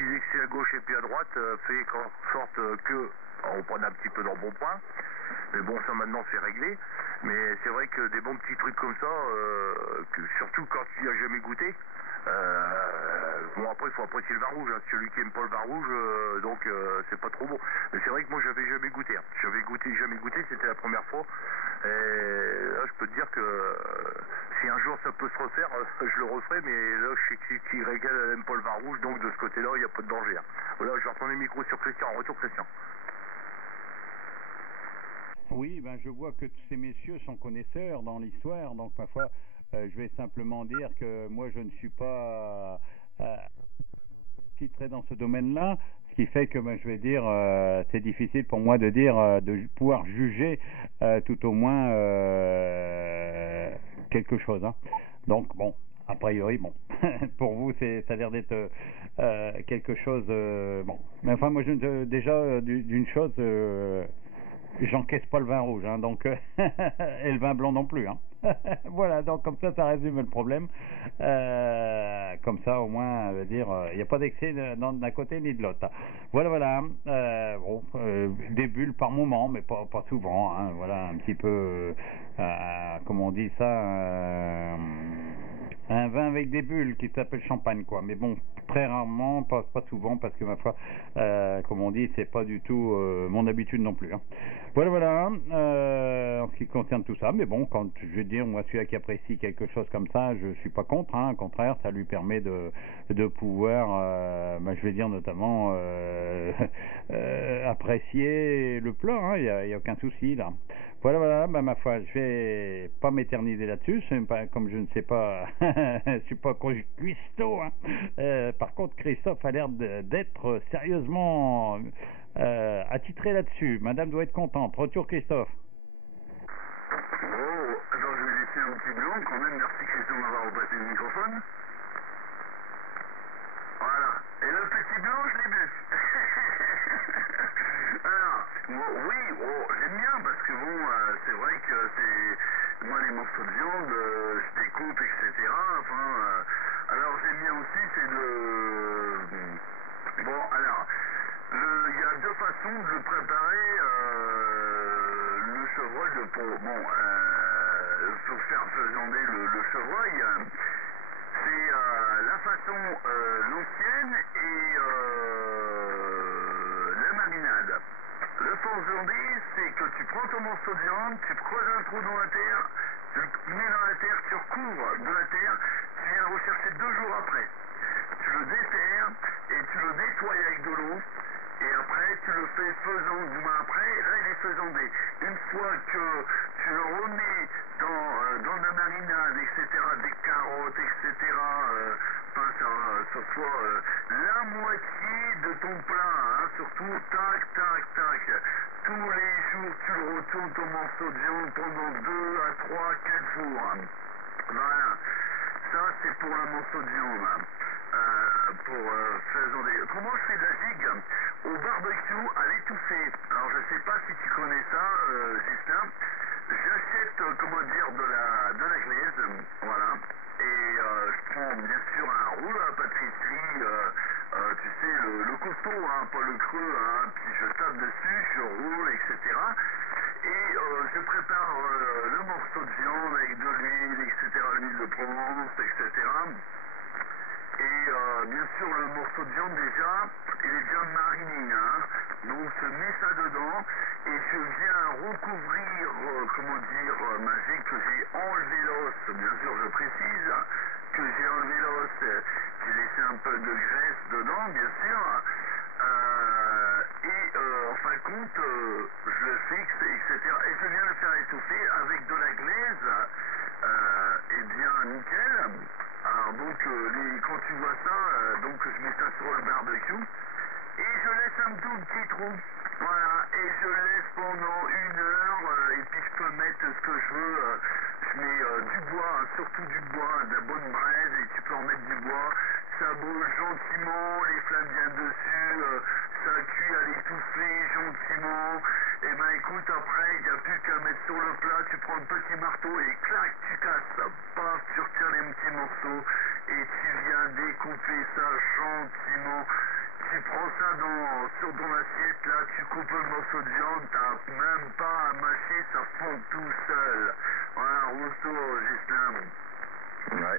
qui dit que c'est à gauche et puis à droite fait en sorte que on prenne un petit peu d'embonpoint. Mais bon, ça maintenant c'est réglé. Mais c'est vrai que des bons petits trucs comme ça, surtout quand tu n'y as jamais goûté. Bon, après il faut apprécier le vin rouge, hein. Celui qui aime pas le vin rouge, donc c'est pas trop bon. Mais c'est vrai que moi j'avais jamais goûté, hein. Jamais goûté, c'était la première fois. Et là je peux te dire que si un jour ça peut se refaire, je le referai, mais là je sais que qui régale n'aime pas le vin rouge, donc de ce côté-là il n'y a pas de danger, hein. Voilà, je vais retourner le micro sur Christian. En retour, Christian. Oui, ben je vois que tous ces messieurs sont connaisseurs dans l'histoire, donc parfois je vais simplement dire que moi je ne suis pas titré dans ce domaine-là, ce qui fait que ben, je vais dire c'est difficile pour moi de dire de pouvoir juger tout au moins quelque chose, hein. Donc bon, a priori bon pour vous ça a l'air d'être quelque chose bon, mais enfin moi déjà d'une chose j'encaisse pas le vin rouge, hein, donc et le vin blanc non plus, hein. Voilà, donc comme ça résume le problème. Comme ça, au moins, dire, il n'y a pas d'excès d'un côté ni de l'autre. Voilà. Bon, des bulles par moment, mais pas souvent, hein. Voilà, un petit peu, comment on dit ça, un vin avec des bulles qui s'appelle champagne, quoi. Mais bon, très rarement, pas souvent, parce que ma foi, comme on dit, c'est pas du tout mon habitude non plus, hein. Voilà, en ce qui concerne tout ça. Mais bon, quand je veux dire, moi, celui-là qui apprécie quelque chose comme ça, je suis pas contre, hein. Au contraire, ça lui permet de pouvoir, je vais dire notamment, apprécier le plat, hein. Il y a aucun souci là. Voilà, ma foi, je vais pas m'éterniser là-dessus, comme je ne sais pas, je suis pas cuistot, hein. Par contre, Christophe a l'air d'être sérieusement attitré là-dessus. Madame doit être contente. Retour, Christophe. Oh, attends, je vais laisser un petit blanc quand même. Merci Christophe de m'avoir repassé le microphone. Voilà. Et le petit blanc, je l'ai bu. Alors, oui, j'aime bien parce que bon, c'est vrai que c'est... Moi, les morceaux de viande, je découpe, etc. Enfin, alors j'aime bien aussi, c'est le... Bon, alors, il y a deux façons de le préparer, le chevreuil de peau. Bon, pour faire faisander le chevreuil, c'est la façon l'ancienne et la marinade. Le faisander, c'est que tu prends ton morceau de viande, tu creuses un trou dans la terre, tu le mets dans la terre, tu recouvres de la terre, tu viens le rechercher 2 jours après. Tu le déterres et tu le nettoies avec de l'eau. Et après, tu le fais faisant, du moins après, là il est faisandé. Une fois que tu le remets dans la marinade, etc., des carottes, etc., enfin, ça soit la moitié de ton plat, hein, surtout, tac. Tous les jours, tu le retournes ton morceau de viande pendant 2 à 3, 4 jours. Voilà. Ça, c'est pour le morceau de viande. Pour faisander. Autrement, je fais de la gigue au barbecue à l'étouffée. Alors, je sais pas si tu connais ça, Justin. J'achète, comment dire, de la glaise, voilà. Et je prends bien sûr un roule à pâtisserie, tu sais, le costaud, hein, pas le creux, hein. Puis je tape dessus, je roule, etc. Et je prépare le morceau de viande avec de l'huile, etc., l'huile de Provence, etc. Et bien sûr, le morceau de viande déjà, il est déjà mariné, hein. Donc je mets ça dedans et je viens recouvrir, comment dire, ma gigue que j'ai enlevé l'os. Bien sûr, je précise que j'ai enlevé l'os, j'ai laissé un peu de graisse dedans, bien sûr. En fin de compte, je le fixe, etc. Et je viens le faire étouffer avec de la glaise, et bien nickel. Alors donc, quand tu vois ça, donc je mets ça sur le barbecue et je laisse un tout petit trou. Voilà, et je laisse pendant 1 heure, et puis je peux mettre ce que je veux. Je mets du bois, hein, surtout du bois, de la bonne braise, et tu peux en mettre du bois. Ça bouge gentiment, les flammes viennent dessus, ça cuit à l'étouffer gentiment. Et ben écoute, après, il n'y a plus qu'à mettre sur le plat, tu prends un petit marteau et clac, tu casses, paf, tu retires les petits morceaux et tu viens découper ça gentiment. tu prends ça sur ton assiette, là, tu coupes le morceau de viande, t'as même pas à mâcher, ça fond tout seul. Voilà, Rousseau, Gislain. Ouais.